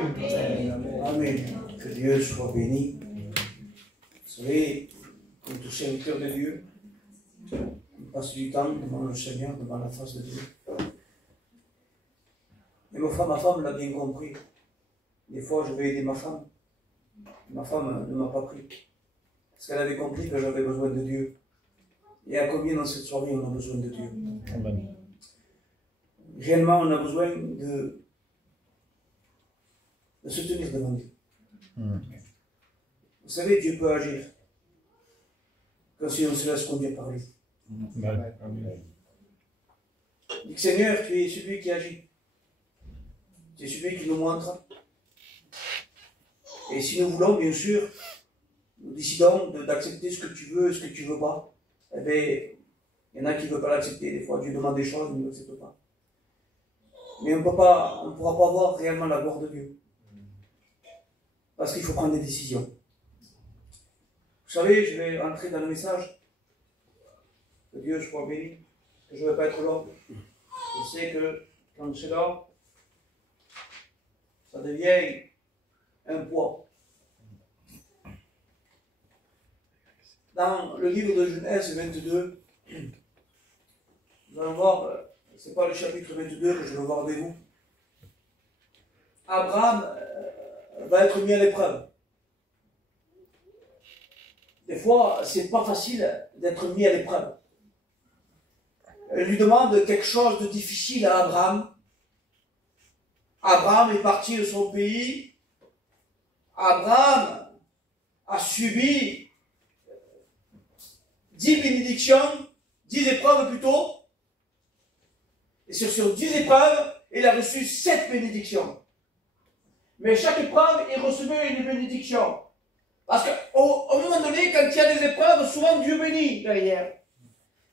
Amen. Que Dieu soit béni. Vous savez, comme tout serviteur de Dieu, on passe du temps devant le Seigneur, devant la face de Dieu. Et ma femme l'a bien compris. Des fois, je vais aider ma femme. Ma femme ne m'a pas pris. Parce qu'elle avait compris que j'avais besoin de Dieu. Et à combien dans cette soirée on a besoin de Dieu? Amen. Réellement, on a besoin de se tenir devant Dieu. Vous savez, Dieu peut agir quand si on se laisse conduire par lui. Dit que Seigneur, tu es celui qui agit. Tu es celui qui nous montre. Et si nous voulons, bien sûr, nous décidons d'accepter ce que tu veux et ce que tu ne veux pas, eh bien, il y en a qui ne veulent pas l'accepter. Des fois, Dieu demande des choses, ils ne l'acceptent pas. Mais on ne pourra pas voir réellement la gloire de Dieu. Parce qu'il faut prendre des décisions. Vous savez, je vais rentrer dans le message. Que Dieu soit béni. Que je ne vais pas être long. Je sais que quand c'est là, ça devient un poids. Dans le livre de Genèse 22, nous allons voir, ce n'est pas le chapitre 22 que je veux voir avec vous. Abraham va être mis à l'épreuve. Des fois, c'est pas facile d'être mis à l'épreuve. Elle lui demande quelque chose de difficile à Abraham. Abraham est parti de son pays. Abraham a subi 10 bénédictions, 10 épreuves plutôt. Et sur 10 épreuves, il a reçu 7 bénédictions. Mais chaque épreuve, il recevait une bénédiction. Parce qu'au moment donné, quand il y a des épreuves, souvent Dieu bénit derrière.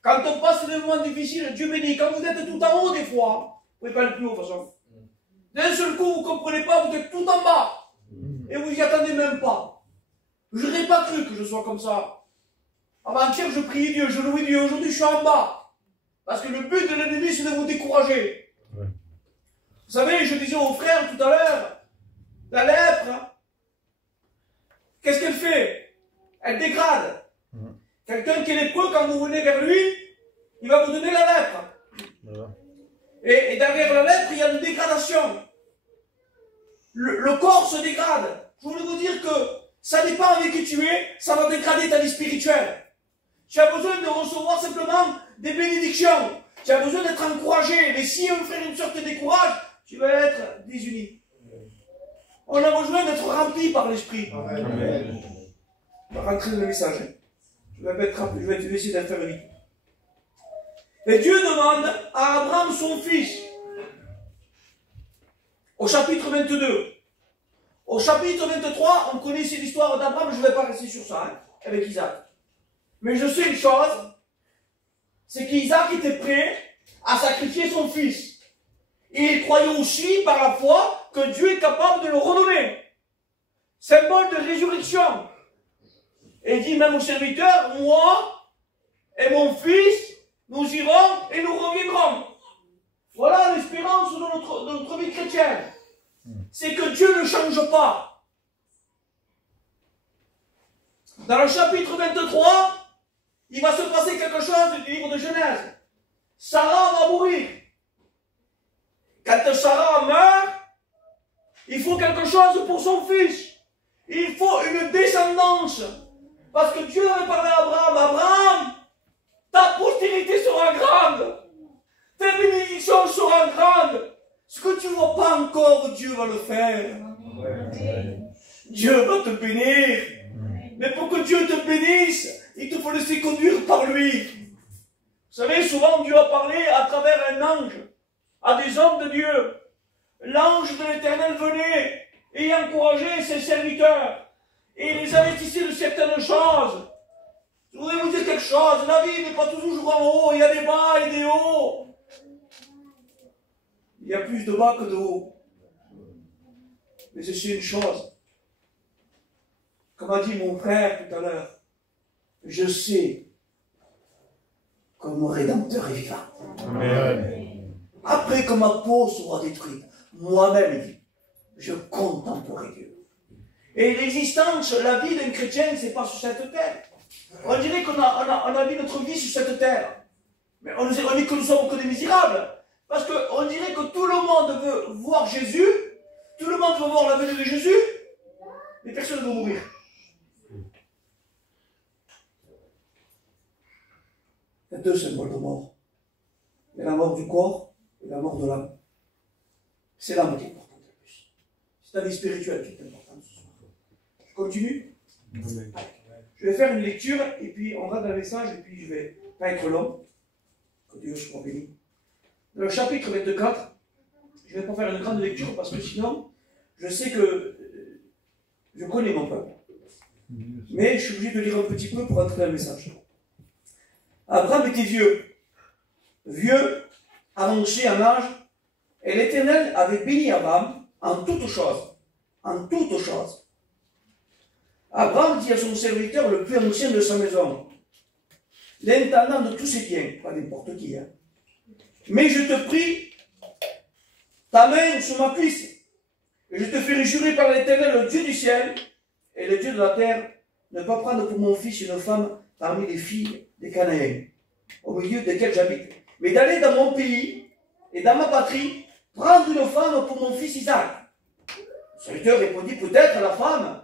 Quand on passe des moments difficiles, Dieu bénit. Quand vous êtes tout en haut, des fois, vous ne pouvez pas aller plus haut de toute façon. D'un seul coup, vous ne comprenez pas, vous êtes tout en bas. Et vous n'y attendez même pas. Je n'aurais pas cru que je sois comme ça. Avant-hier, je priais Dieu, je louais Dieu. Aujourd'hui, je suis en bas. Parce que le but de l'ennemi, c'est de vous décourager. Ouais. Vous savez, je disais aux frères tout à l'heure, la lèpre, qu'est-ce qu'elle fait? Elle dégrade. Quelqu'un qui est lépreux, quand vous venez vers lui, il va vous donner la lèpre. Voilà. Et derrière la lèpre, il y a une dégradation. Le corps se dégrade. Je voulais vous dire que ça dépend avec qui tu es, ça va dégrader ta vie spirituelle. Tu as besoin de recevoir simplement des bénédictions. Tu as besoin d'être encouragé. Mais si un frère et une soeur te décourage, tu vas être désuni. On a besoin d'être rempli par l'Esprit. Amen. On va rentrer dans le message. Je vais essayer d'être faire vite. Et Dieu demande à Abraham son fils. Au chapitre 22. Au chapitre 23, on connaît ici l'histoire d'Abraham, je ne vais pas rester sur ça, avec Isaac. Mais je sais une chose, c'est qu'Isaac était prêt à sacrifier son fils. Et il croyait aussi, par la foi, que Dieu est capable de le redonner. Symbole de résurrection. Et il dit même au serviteur, moi et mon fils, nous irons et nous reviendrons. Voilà l'espérance de notre vie chrétienne. C'est que Dieu ne change pas. Dans le chapitre 23, il va se passer quelque chose du livre de Genèse. Sarah va mourir. Quand Sarah meurt, il faut quelque chose pour son fils. Il faut une descendance. Parce que Dieu avait parlé à Abraham. Abraham, ta postérité sera grande. Tes bénédictions seront grandes. Ce que tu ne vois pas encore, Dieu va le faire. Dieu va te bénir. Mais pour que Dieu te bénisse, il te faut laisser conduire par lui. Vous savez, souvent Dieu a parlé à travers un ange, à des hommes de Dieu. L'ange de l'Éternel venait et encourageait ses serviteurs. Et il les avertissait de certaines choses. Je voudrais vous dire quelque chose. La vie n'est pas toujours en haut. Il y a des bas et des hauts. Il y a plus de bas que de hauts. Mais c'est une chose. Comme a dit mon frère tout à l'heure, je sais que mon Rédempteur est vivant. Amen. Après que ma peau sera détruite, moi-même, il dit, je contemplerai Dieu. Et l'existence, la vie d'un chrétien, c'est pas sur cette terre. On dirait qu'on a mis notre vie sur cette terre. Mais on dit que nous sommes que des misérables. Parce qu'on dirait que tout le monde veut voir Jésus, tout le monde veut voir la venue de Jésus, mais personne ne veut mourir. Il y a deux symboles de mort. Il y a la mort du corps et la mort de l'âme. C'est l'âme qui est importante le plus. C'est la vie spirituelle qui est importante ce soir. Je continue. Je vais faire une lecture et puis on va dans le message et puis je vais pas être long. Que Dieu soit béni. Dans le chapitre 24, je ne vais pas faire une grande lecture parce que sinon, je sais que je connais mon peuple. Mais je suis obligé de lire un petit peu pour entrer dans le message. Abraham était vieux, avancé en âge, et l'Éternel avait béni Abraham en toutes choses. En toutes choses. Abraham dit à son serviteur le plus ancien de sa maison, l'intendant de tous ses biens, pas n'importe qui, hein. Mais je te prie, ta main sur ma cuisse, et je te ferai jurer par l'Éternel, le Dieu du ciel et le Dieu de la terre, ne pas prendre pour mon fils une femme parmi les filles des Cananéens, au milieu desquels j'habite, mais d'aller dans mon pays et dans ma patrie, prendre une femme pour mon fils Isaac. Le serviteur répondit, peut-être la femme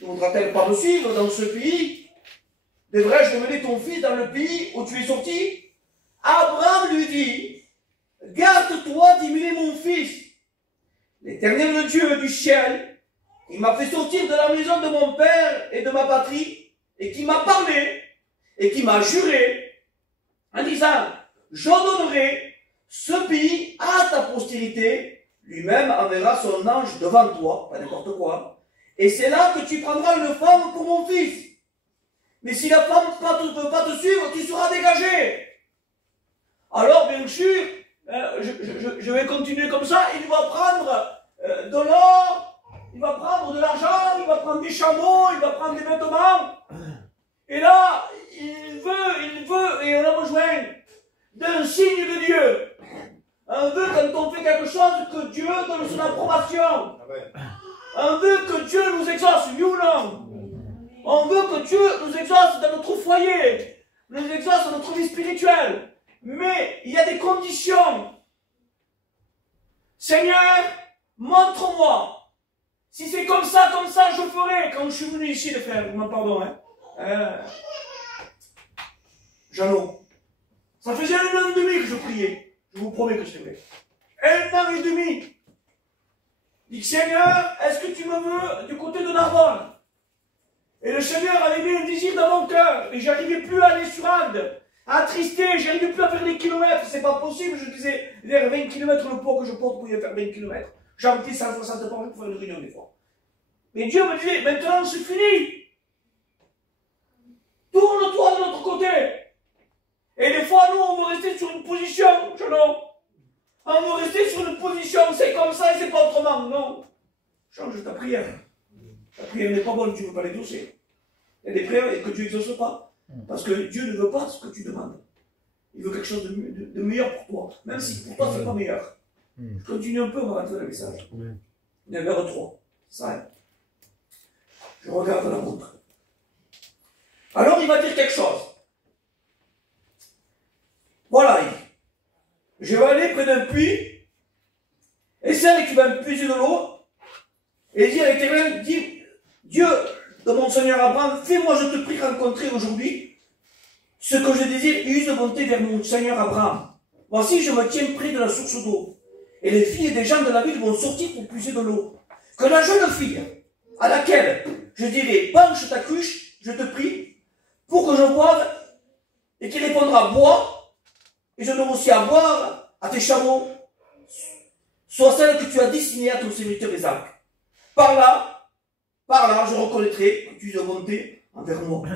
ne voudra-t-elle pas me suivre dans ce pays? Devrais-je mener ton fils dans le pays où tu es sorti? Abraham lui dit, garde-toi d'imiter mon fils. L'Éternel, le Dieu du ciel, il m'a fait sortir de la maison de mon père et de ma patrie, et qui m'a parlé, et qui m'a juré, en disant, je donnerai ce pays à ta postérité, lui-même enverra son ange devant toi, pas n'importe quoi, et c'est là que tu prendras une femme pour mon fils. Mais si la femme ne veut pas te suivre, tu seras dégagé. Alors, bien sûr, je vais continuer comme ça, il va prendre de l'or, il va prendre de l'argent, il va prendre des chameaux, il va prendre des vêtements. Et là, il veut, et on a besoin d'un signe de Dieu. On veut, quand on fait quelque chose, que Dieu donne son approbation. On veut que Dieu nous exauce, oui ou non? On veut que Dieu nous exauce dans notre foyer, nous exauce dans notre vie spirituelle. Mais il y a des conditions. Seigneur, montre-moi. Si c'est comme ça, je ferai. Quand je suis venu ici de faire, pardon, hein. Jeannot. Ça faisait 1 an et demi que je priais. Je vous promets que c'est vrai. 1 an et demi. Dit Seigneur, est-ce que tu me veux du côté de Narbonne? Et le Seigneur avait mis un désir dans mon cœur. Et j'arrivais plus à aller sur Agde. Attristé, j'arrivais plus à faire les kilomètres. C'est pas possible, je disais, vers 20 km le poids que je porte pour y faire 20 km. J'habitais 160 bornes pour faire une réunion des fois. Mais Dieu me disait, maintenant c'est fini. Tourne-toi de l'autre côté. Et des fois, nous, on veut rester sur une position, Jeannot. On veut rester sur une position, c'est comme ça et c'est pas autrement. Non. Change ta prière. Ta prière n'est pas bonne, tu ne veux pas l'exaucer. Il y a des prières que tu n'exauces pas. Parce que Dieu ne veut pas ce que tu demandes. Il veut quelque chose de meilleur pour toi. Même si pour toi, c'est pas meilleur. Je continue un peu, on va rentrer dans le message. 9h03. Ça, hein. Je regarde la montre. Alors, il va dire quelque chose. Voilà, il dit, je vais aller près d'un puits, et celle qui va me puiser de l'eau, et dire à l'Éternel, dit, Dieu de mon Seigneur Abraham, fais-moi, je te prie, rencontrer aujourd'hui ce que je désire, use de bonté vers mon Seigneur Abraham. Voici, je me tiens près de la source d'eau, et les filles des gens de la ville vont sortir pour puiser de l'eau. Que la jeune fille, à laquelle je dirai, penche ta cruche, je te prie, pour que je boive, et qui répondra, bois, et je donne aussi à boire à tes chameaux, soit celle que tu as destinée à ton serviteur Isaac. Par là, je reconnaîtrai que tu es de bonté envers moi.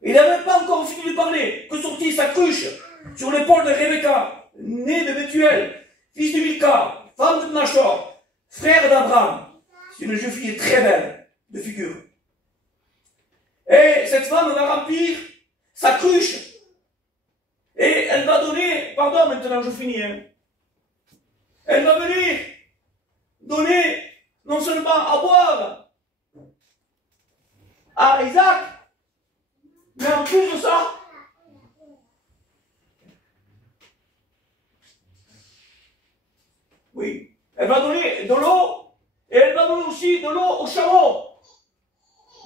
Et il n'avait pas encore fini de parler, que sortit sa cruche sur l'épaule de Rebecca, née de Bethuel, fils de Milka, femme de Nachor, frère d'Abraham. C'est une jeune fille très belle de figure. Et cette femme va remplir sa cruche. Et elle va donner, pardon maintenant je finis, hein. Elle va venir donner non seulement à boire à Isaac, mais en plus de ça, oui, elle va donner de l'eau, et elle va donner aussi de l'eau au chameau.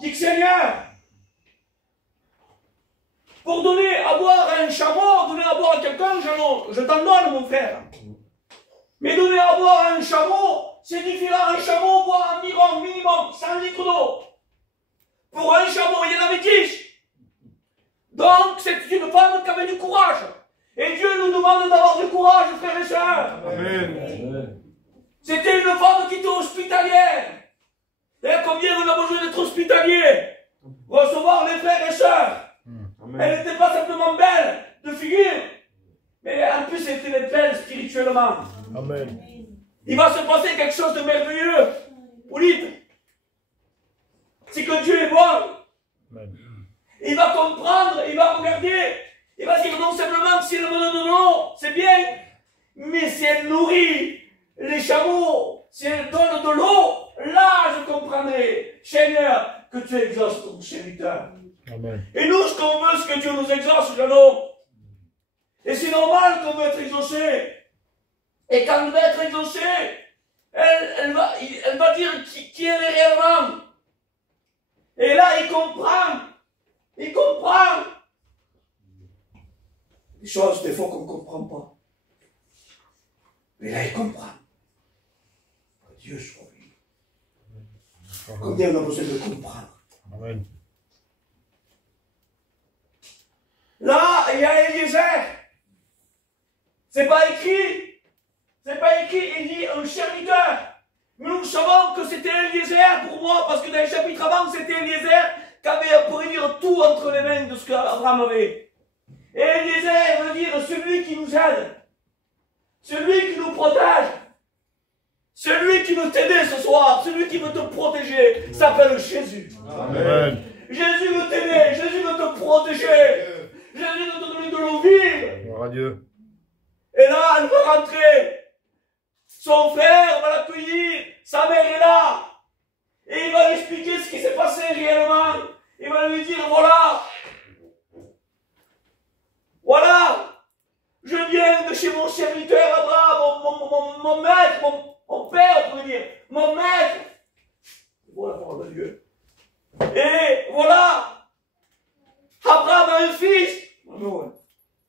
Dit que Seigneur, pour donner à boire à un chameau, donner à boire à quelqu'un, je t'en donne, mon frère. Mais donner à boire à un chameau, c'est différent. Un chameau boit environ minimum 100 litres d'eau. Pour un chameau, il y en avait 10. Donc, c'est une femme qui avait du courage. Et Dieu nous demande d'avoir du courage, frères et sœurs. Amen. C'était une femme qui était hospitalière. Et combien on a besoin d'être hospitalier? Recevoir les frères et sœurs. Amen. Elle n'était pas simplement belle de figure, mais en plus elle était belle spirituellement. Amen. Il va se passer quelque chose de merveilleux. Pauline, c'est que Dieu est bon. Amen. Il va comprendre, il va regarder, il va dire non simplement si elle me donne de l'eau, c'est bien, mais si elle nourrit les chameaux, si elle donne de l'eau, là je comprendrai, Seigneur, que tu exauces ton serviteur. Amen. Et nous, ce qu'on veut, c'est que Dieu nous exauce, Jeannot. Et c'est normal qu'on veut être exaucé. Et quand elle va être exaucée, elle va dire qui elle est réellement. Et là, il comprend. Il comprend. Des choses, des fois, qu'on ne comprend pas. Mais là, il comprend. Que Dieu soit lui. Combien on a besoin de comprendre. Amen. Là, il y a Eliezer. C'est pas écrit. C'est pas écrit, il dit un serviteur. Mais nous savons que c'était Eliezer pour moi, parce que dans le chapitre avant, c'était Eliezer qui avait, on pourrait dire, tout entre les mains de ce qu'Abraham avait. Et Eliezer veut dire celui qui nous aide, celui qui nous protège, celui qui veut t'aider ce soir, celui qui veut te protéger, s'appelle Jésus. Amen. Jésus veut t'aider, Jésus veut te protéger, Jésus veut te donner de l'eau vive. Gloire à Dieu. Et là, elle va rentrer. Son frère va l'accueillir. Sa mère est là. Et il va lui expliquer ce qui s'est passé réellement. Il va lui dire, voilà. Voilà. Je viens de chez mon serviteur Abraham, mon maître, mon père, on pourrait dire. Mon maître. Voilà la parole de Dieu. Et voilà. Abraham a un fils.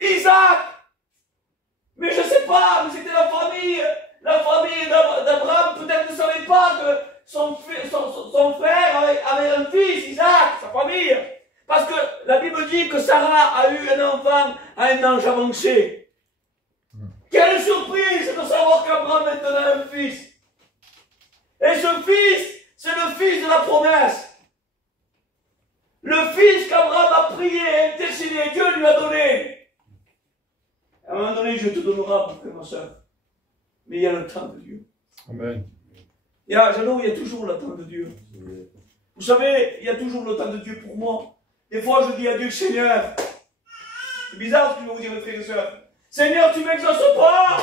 Isaac. Mais je ne sais pas, mais c'était la famille d'Abraham peut-être ne savait pas que son frère avait un fils, Isaac, sa famille. Parce que la Bible dit que Sarah a eu un enfant à un âge avancé. Quelle surprise de savoir qu'Abraham maintenant a un fils. Et ce fils, c'est le fils de la promesse. Le fils qu'Abraham a prié, intercédé, Dieu lui a donné. À un moment donné, je te donnerai, ma soeur. Mais il y a le temps de Dieu. Amen. Il y a toujours le temps de Dieu. Vous savez, il y a toujours le temps de Dieu pour moi. Des fois, je dis à Dieu, Seigneur, c'est bizarre ce que je vais vous dire, mes frères et sœurs. Seigneur, tu ne m'exauces pas.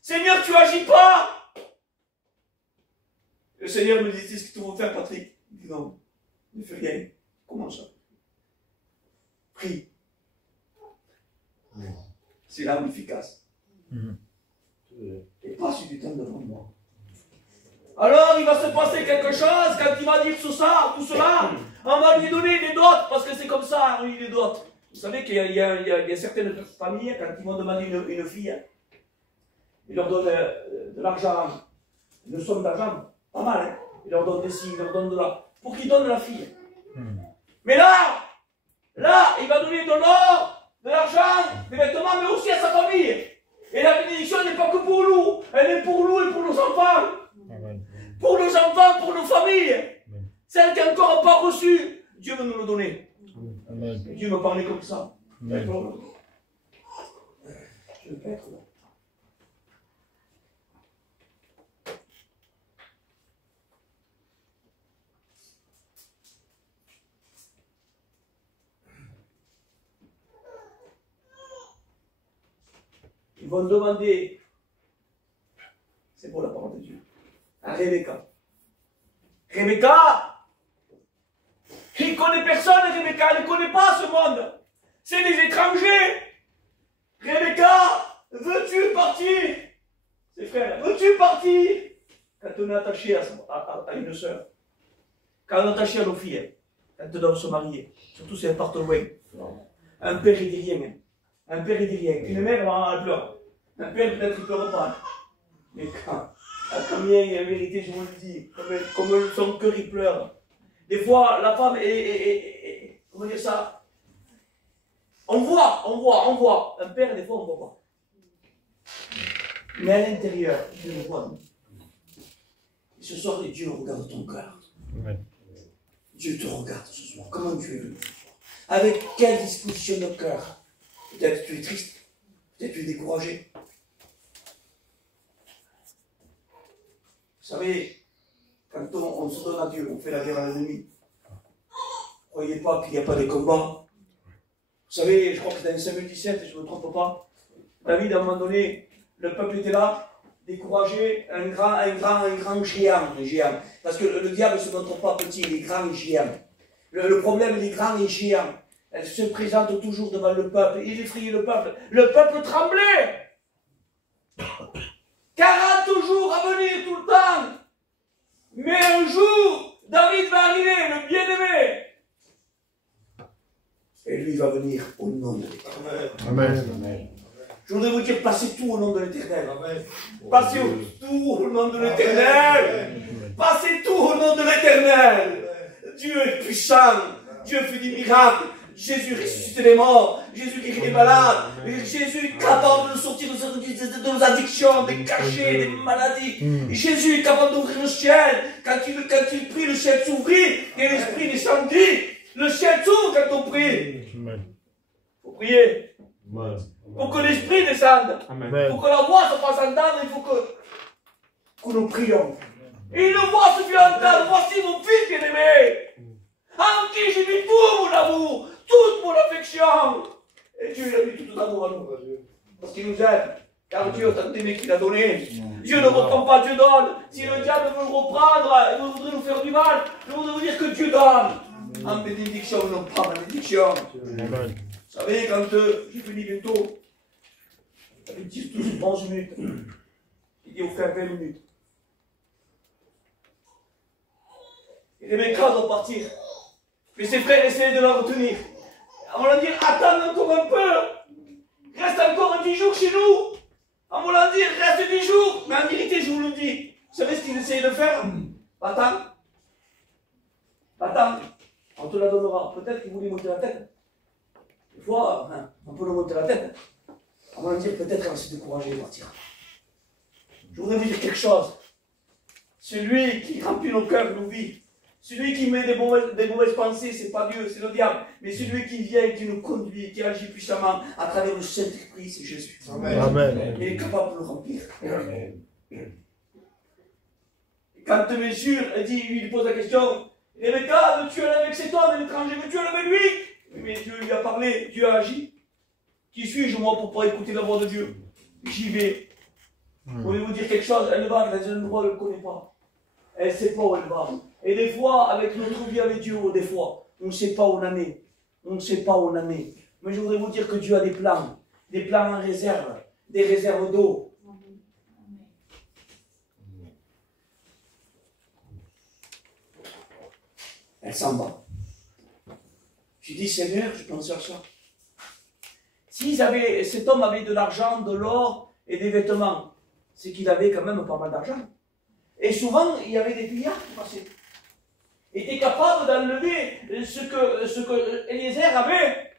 Seigneur, tu n'agis pas. Le Seigneur me dit, qu'est-ce que tu veux faire, Patrick? Il dit, non, ne fais rien. Comment ça? Prie. C'est l'arme efficace. Et passe du temps devant moi. Alors il va se passer quelque chose quand il va dire tout ça, on va lui donner des dots, parce que c'est comme ça, on lui des dots. Vous savez qu'il y a certaines familles, quand ils vont demander une fille, ils leur donnent de l'argent, une somme d'argent, pas mal, hein. Ils leur donnent des signes, ils leur donnent de là, pour qu'ils donnent la fille. Mais là, il va donner de l'or, de l'argent, des vêtements, mais aussi à sa famille. Et la bénédiction n'est pas que pour nous, elle est pour nous et pour nos enfants. Amen. Pour nos enfants, pour nos familles. Amen. Celles qui n'ont encore pas reçu, Dieu veut nous le donner. Amen. Et Dieu me parlait comme ça. Amen. Je veux pas être là. Ils vont demander, c'est pour la parole de Dieu, à Rebecca. Rebecca, il ne connaît personne, Rebecca, elle ne connaît pas ce monde. C'est des étrangers. Rebecca, veux-tu partir? Ses frères, veux-tu partir? Quand on est attaché à une sœur, quand on est attaché à nos filles, quand elles doivent se marier, surtout si elles partent loin, un père il dit rien. Un père il dit rien. Une mère elle pleure. Un père peut-être il ne pleure pas. Mais combien il y a vérité, je vous le dis, comme son cœur il pleure. Des fois, la femme est comment dire ça? On voit. Un père, des fois, on ne voit pas. Mais à l'intérieur, Dieu le voit. Et ce soir, Dieu regarde ton cœur. Amen. Dieu te regarde ce soir. Comment tu es venu ce soir? Avec quelle disposition de cœur? Peut-être tu es triste. Peut-être tu es découragé. Vous savez, quand on se donne à Dieu, on fait la guerre à l'ennemi. Ne croyez pas qu'il n'y a pas de combat. Vous savez, je crois que c'est dans Samuel 17, je ne me trompe pas. David, à un moment donné, le peuple était là, découragé, un grand géant. Parce que le diable ne se montre pas petit, il est grand et géant. Le problème, il est grand et géant. Elle se présente toujours devant le peuple, il effrayait le peuple. Le peuple tremblait. 40 jours à venir tout le temps. Mais un jour, David va arriver, le bien-aimé. Et lui va venir au nom de l'Éternel. Amen. Je voudrais vous dire, passez tout au nom de l'Éternel. Passez tout au nom de l'Éternel. Passez tout au nom de l'Éternel. Dieu est puissant. Dieu fait des miracles. Jésus ressuscite les morts. Jésus guérit les malades. Jésus est capable de sortir de nos addictions, des cachets, des maladies. Jésus est capable d'ouvrir le ciel. Quand il prie, le ciel s'ouvrit et l'Esprit descendit. Le ciel s'ouvre quand on prie. Il faut prier. Pour que l'Esprit descende. Amen. Pour que la voix se fasse entendre, il faut que nous prions. Et une voix se fait entendre. Voici mon fils bien-aimé. En qui j'ai mis tout mon amour, toute mon affection. Et Dieu il a mis tout son amour à nous. Parce qu'il nous aime. Car Dieu a tant aimé qu'il a donné. Dieu ne reprend pas, Dieu donne. Si le diable veut nous reprendre, il voudrait nous faire du mal, je voudrais vous dire que Dieu donne. En bénédiction, non pas en malédiction. Amen. Vous savez, quand j'ai fini bientôt, j'avais 11 minutes. Il dit, vous faites 20 minutes. Et les mecs doivent partir. Mais ses frères essayaient de la retenir. On va leur dire, attends encore un peu. Reste encore 10 jours chez nous. On va leur dire, reste 10 jours. Mais en vérité, je vous le dis, vous savez ce qu'ils essayaient de faire? Attends. On te la donnera. Peut-être qu'ils voulaient monter la tête. Des fois, on peut le monter la tête. On va leur dire, peut-être qu'on va se décourager et partir. Je voudrais vous dire quelque chose. Celui qui remplit nos cœurs, nos vies, celui qui met des mauvaises pensées, c'est pas Dieu, c'est le diable. Mais celui qui vient, qui nous conduit, qui agit puissamment à travers le Saint-Esprit, c'est Jésus. Amen. Il est capable de le remplir. Quand mesure, il pose la question, Rebecca, veux-tu aller avec cet homme, un étranger, veux-tu aller avec lui? Mais Dieu lui a parlé, Dieu a agi. Qui suis-je moi pour pouvoir écouter la voix de Dieu? J'y vais. Je voulais vous dire quelque chose, elle va dans un endroit où elle ne connaît pas. Elle ne sait pas où elle va. Et des fois, avec notre vie avec Dieu, des fois, on ne sait pas où on en est. On ne sait pas où on en est. Mais je voudrais vous dire que Dieu a des plans en réserve, des réserves d'eau. Elle s'en va. Je dis, Seigneur, je pensais à ça. Si cet homme avait de l'argent, de l'or et des vêtements, c'est qu'il avait quand même pas mal d'argent. Et souvent, il y avait des pillards qui passaient. Il était capable d'enlever ce que Eliezer avait.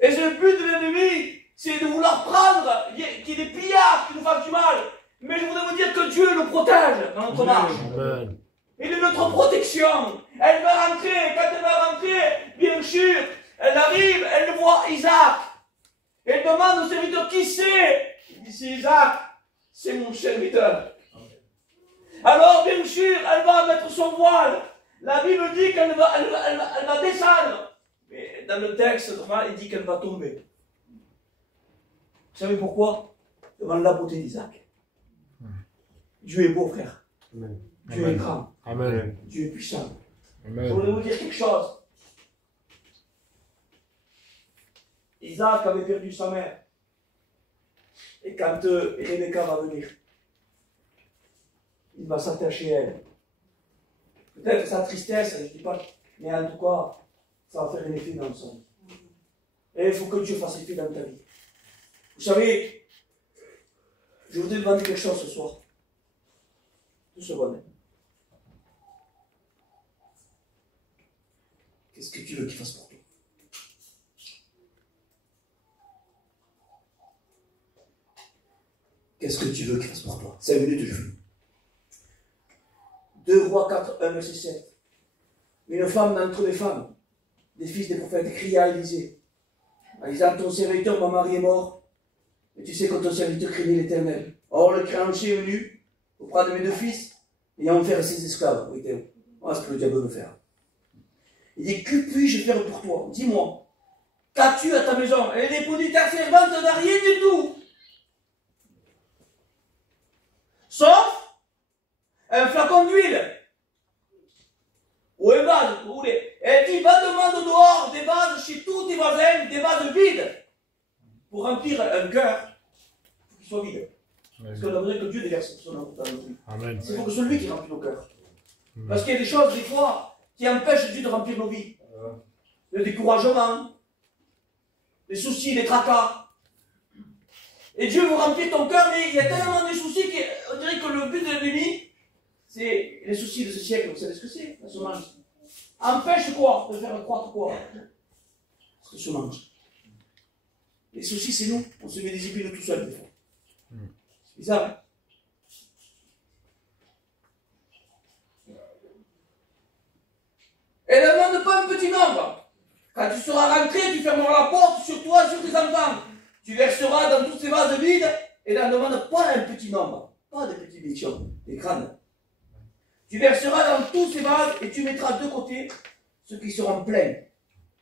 Et le but de l'ennemi, c'est de vouloir prendre, qu'il y ait des pillards qui nous fassent du mal. Mais je voudrais vous dire que Dieu nous protège dans notre marche. Amen. Il est notre protection. Elle va rentrer. Quand elle va rentrer, bien sûr, elle arrive, elle voit Isaac. Elle demande au serviteur qui c'est. Il dit, c'est Isaac. C'est mon serviteur. Alors, bien sûr, elle va mettre son voile. La Bible dit qu'elle va descendre. Mais dans le texte, il dit qu'elle va tomber. Vous savez pourquoi? Devant la beauté d'Isaac. Dieu est beau, frère. Amen. Dieu est grand. Amen. Dieu est puissant. Je Amen. voudrais vous dire quelque chose. Isaac avait perdu sa mère. Et quand Rebecca va venir, il va s'attacher à elle. Peut-être sa tristesse, je ne dis pas, mais en tout cas, ça va faire un effet dans son vie. Et il faut que Dieu fasse effet dans ta vie. Vous savez, je voudrais demander quelque chose ce soir. 2 secondes. Qu'est-ce que tu veux qu'il fasse pour toi? Qu'est-ce que tu veux qu'il fasse pour toi? 5 minutes, je finis. 2 Rois 4, 1, verset 7. Une femme d'entre les femmes, des fils des prophètes, cria à Élisée, en disant, ton serviteur, mon mari est mort, et tu sais que ton serviteur craignait l'Éternel. Or, le créancier est venu auprès de mes 2 fils, ayant offert ses esclaves. Oui, Théo, voilà ce que le diable veut faire. Il dit, que puis-je faire pour toi? Dis-moi, qu'as-tu à ta maison? Et l'époux dit, ta servante n'a rien du tout. Sauf un flacon d'huile. Ou un vase, vous voulez. Et il va demander dehors des vases chez tous tes voisins, des vases vides. Pour remplir un cœur, il faut qu'il soit vide. Parce qu'on a besoin que Dieu déverse son amour dans notre vie. Amen. C'est pour que celui qui remplit nos cœurs. Parce qu'il y a des choses, des fois, qui empêchent Dieu de remplir nos vies. Le découragement, les soucis, les tracas. Et Dieu veut remplir ton cœur, mais il y a tellement de soucis qu'on dirait que le but de l'ennemi, c'est les soucis de ce siècle. Vous savez ce que c'est, la semence? Empêche quoi? De faire croître quoi? La semence. Les soucis, c'est nous. On se met des épines tout seul, des fois. C'est bizarre, hein? Et ne demande pas un petit nombre. Quand tu seras rentré, tu fermeras la porte sur toi et sur tes enfants. Tu verseras dans tous ces vases vides et n'en demande pas un petit nombre. Pas des petits bichons, des grandes. Tu verseras dans tous ces vases et tu mettras de côté ceux qui seront pleins.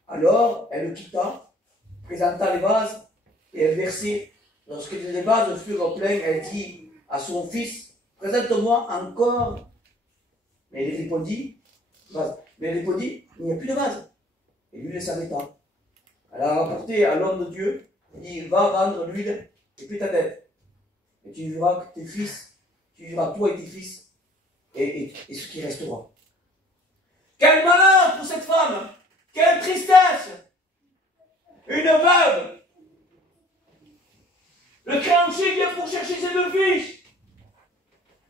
Alors, elle le quitta, présenta les vases et elle versait. Lorsque les vases furent pleins, elle dit à son fils, présente-moi encore. Mais il répondit, il n'y a plus de vase. Et lui, il savait pas. Elle a rapporté à l'homme de Dieu, il dit, va vendre l'huile et puis ta dette. Et tu vivras que tes fils, tu vivras toi et tes fils, et ce qui restera. Quel malheur pour cette femme! Quelle tristesse! Une veuve! Le créancier vient pour chercher ses 2 fils!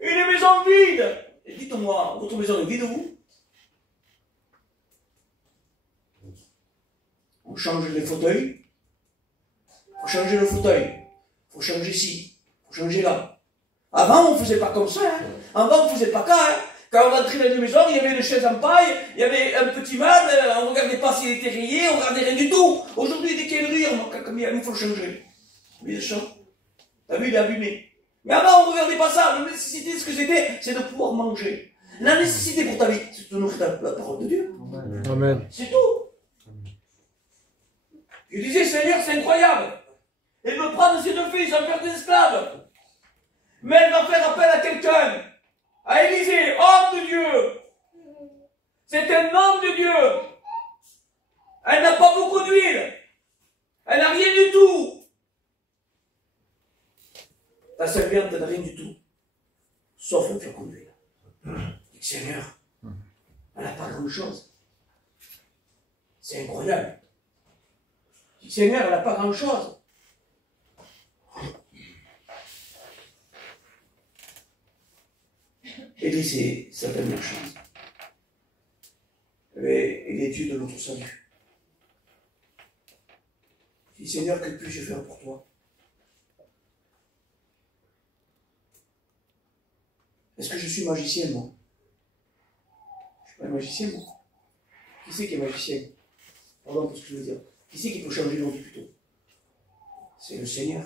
Une maison vide! Et dites-moi, votre maison est vide, vous? On change les fauteuils. Il faut changer le fauteuil. Il faut changer ci. Il faut changer là. Avant, on ne faisait pas comme ça. Hein. Avant, on ne faisait pas ça. Hein. Quand on rentrait dans une maison, il y avait une chaise en paille, il y avait un petit meuble, on ne regardait pas s'il était rayé, on ne regardait rien du tout. Aujourd'hui, dès qu'il y a une rire, il faut le changer. Oui, le champ. T'as vu, il est abîmé. Mais avant, on ne regardait pas ça. La nécessité, ce que c'était, c'est de pouvoir manger. La nécessité pour ta vie, c'est de nourrir la parole de Dieu. Amen. C'est tout. Je disais, Seigneur, c'est incroyable. Elle veut prendre ses 2 fils, en faire des esclaves. Mais elle va faire appel à quelqu'un. À Élisée, homme de Dieu. C'est un homme de Dieu. Elle n'a pas beaucoup d'huile. Elle n'a rien du tout. Ta servante n'a rien du tout. Sauf le flacon d'huile. Dis, Seigneur, elle n'a pas grand-chose. C'est incroyable. Dis, Seigneur, elle n'a pas grand-chose. Et dit, c'est sa dernière chance. Il est Dieu de notre salut. Dis, Seigneur, que puis-je faire pour toi? Est-ce que je suis magicien, moi? Je ne suis pas un magicien, moi. Qui c'est qui est magicien? Pardon pour ce que je veux dire. Qui c'est qui peut changer nos vies plutôt? C'est le Seigneur.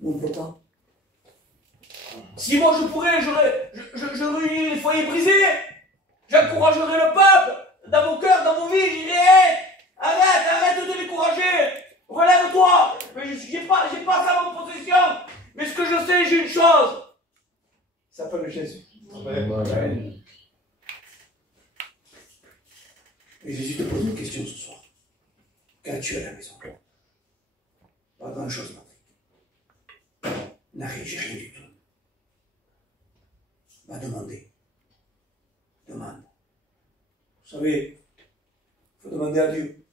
Nous, on ne peut pas. Si moi je pourrais, je réunirais les foyers brisés, j'encouragerais le peuple dans vos cœurs, dans vos vies, je dirais, hey, arrête de décourager, relève-toi. Mais j'ai pas ça en possession, mais ce que je sais, j'ai une chose, ça s'appelle Jésus. Amen. Et Jésus te pose une question ce soir. Qu'as-tu à la maison? Pas grand-chose, ma fille. J'ai rien du tout. Va demander. Demande. Vous savez, il faut demander à Dieu.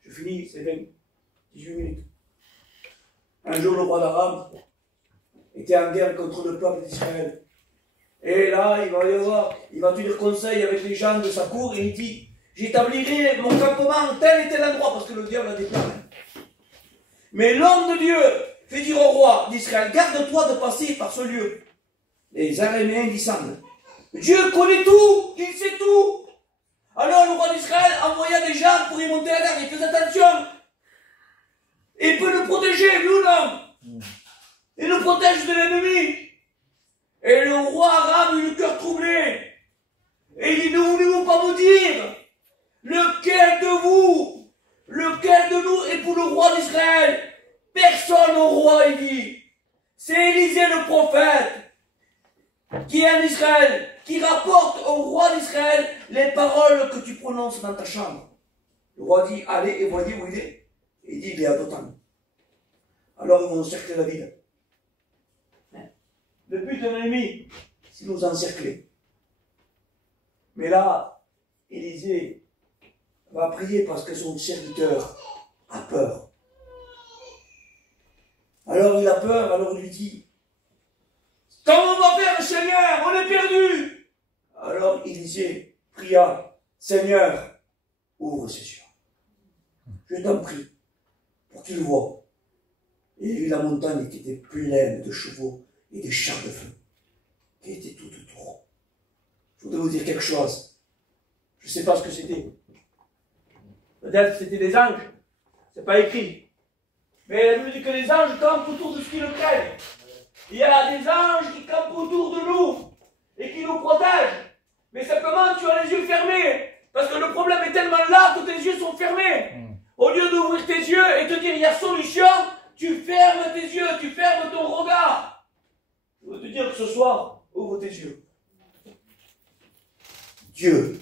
Je finis, c'est 18 minutes. Un jour, le roi d'Aram était en guerre contre le peuple d'Israël. Et là, il va tenir conseil avec les gens de sa cour et il dit, j'établirai mon campement en tel et tel endroit, parce que le diable a des plans. Mais l'homme de Dieu fait dire au roi d'Israël, garde-toi de passer par ce lieu. Les Araméens descendent. Dieu connaît tout, il sait tout. Alors le roi d'Israël envoya des gens pour y monter à la garde, il faisait attention. Et il peut le protéger, lui ou non. Il nous protège de l'ennemi. Et le roi arabe eut le cœur troublé. Et il dit, ne voulez-vous pas vous dire lequel de nous est pour le roi d'Israël? Personne au roi, il dit. C'est Élisée le prophète qui est en Israël, qui rapporte au roi d'Israël les paroles que tu prononces dans ta chambre. Le roi dit, allez et voyez où il est. Et il dit, il est à Dothan. Alors ils vont encercler la ville. Le but de l'ennemi, c'est de nous encercler. Mais là, Élisée va prier parce que son serviteur a peur. Alors il a peur, alors il lui dit, comment on va faire, Seigneur? On est perdu. Alors Élisée pria, Seigneur, ouvre ses yeux. Je t'en prie, pour qu'il voie. Et il vit la montagne qui était pleine de chevaux et des chars de feu, qui étaient tout autour. Je voudrais vous dire quelque chose. Je ne sais pas ce que c'était. Peut-être que c'était des anges. C'est pas écrit. Mais la Bible dit que les anges campent autour de ce qui le craignent. Il y a des anges qui campent autour de nous et qui nous protègent. Mais simplement, tu as les yeux fermés. Parce que le problème est tellement là que tes yeux sont fermés. Au lieu d'ouvrir tes yeux et te dire il y a solution, tu fermes tes yeux, tu fermes ton regard. Je veux te dire que ce soir, ouvre tes yeux. Dieu